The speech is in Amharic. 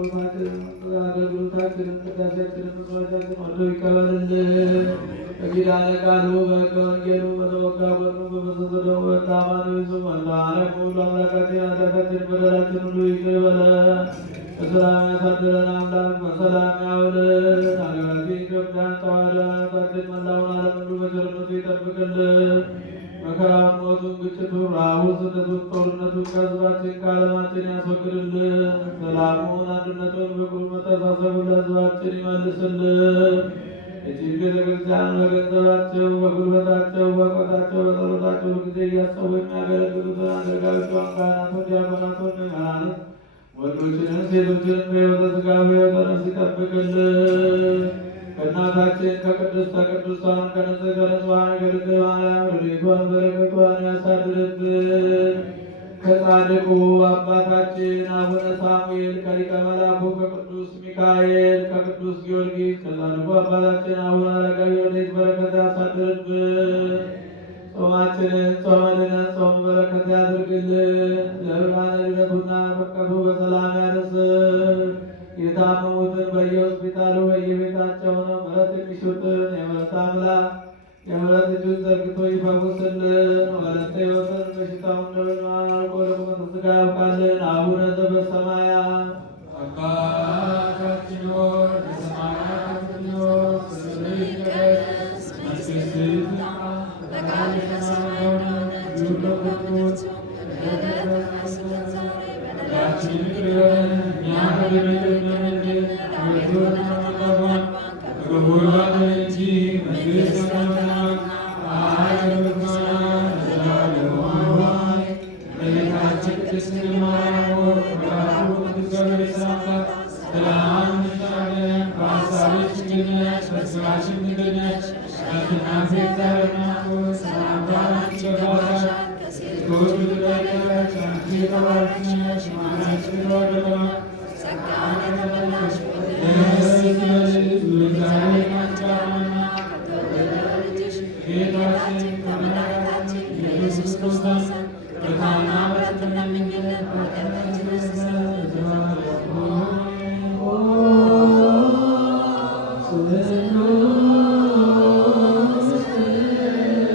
አገልግሎታችንን ቅዳሴያችንን መስዋዕታችንን ወዶ ይቀበልልን። በኪዳነ ቃሉ በወንጌሉ በተወጋ ጎኑ በመሰሰደው በታማኒ ዙ መላረቁ ለአምላካችን ኃጢአታችን በደላችን ሁሉ ይቅር በለን። በሰላም ያሳድረን አምላክ በሰላም ያውለን። ሀገራችን ኢትዮጵያን ተዋሕዶታችን መላውን ዓለም ሁሉ በቸርነቱ ይጠብቅልን። መከራውን፣ ሞቱን፣ ግጭቱን፣ ረሃቡን፣ ስደቱን፣ ጦርነቱን ከሕዝባችን ከዓለማችን ያስወግድልን። ሰላሙን፣ አንድነቱን፣ ፍቅሩን፣ መተሳሰቡን ለሕዝባችን ይመልስልን። እጅግ ቤተክርስቲያን በገንዘባቸው፣ በጉልበታቸው፣ በእውቀታቸው፣ በጸሎታቸው ጊዜ እያሰቡ የሚያገለግሉትን አገልጋዮቿን ካህናቱን፣ ዲያቆናቱን፣ ምዕመናንን ወንዶችንም ሴቶችንም በሕይወተ ሥጋ በሕይወተ ነፍስ ይጠብቅልን። ከእናታችን ከቅድስተ ቅዱሳን ከንጽሕተ ንጹሐን ከድንግል ማርያም ረድኤቷን በረከቷን ያሳድርብን። ከጻድቁ አባታችን አቡነ ሳሙኤል ከሊቀ መላኩ ከቅዱስ ሚካኤል ከቅዱስ ጊዮርጊስ ከጻድቁ አባታችን አቡነ አረጋዊ ረድኤት በረከት ያሳድርብን። ጾማችንን ጾመ ድነት ጾመ በረከት ያድርግልን። ለብርሃነ ልደቱና በረከቱ በሰላም ያድርስን። የታመሙትን በየሆስፒታሉ በየቤታቸው ነው ምሕረት የሚሹትን የምሕረት አምላክ የምሕረት እጁን ዘርግቶ ይፈውስልን። ወለተ ሕይወትን በሽታውን እንደምንማር ለቁመተ ሥጋ ያብቃልን። አቡነ ዘበሰማያት አባታችን ሆይ በሰማያት የምትኖር ስምህ ይቀደስ፣ መንግሥትህ ትምጣ፣ ፈቃድህ በሰማይ እንደሆነች በምድር በደላችንን ይቅር በለን እኛም በደላችንን እንደምንል አቤቱን አታግባን ከክፉ አድነን እንጂ መንግሥት ያንተ ናትና ኃይል፣ ምስጋና ለዘላለሙ አሜን። እመቤታችን ቅድስት ድንግል ማርያም ሆይ በመልአኩ ቅዱስ ገብርኤል ሰላምታ ሰላም እንልሻለን። በሐሳብሽ ድንግል ነሽ፣ በሥጋሽም ድንግል ነሽ። እናቴ እግዚአብሔር ናት ሆይ ሰላምታ ላንቺ ይገባሻል። ሴቶች ሁሉ ተለይተሽ አንቺ የተባረክሽ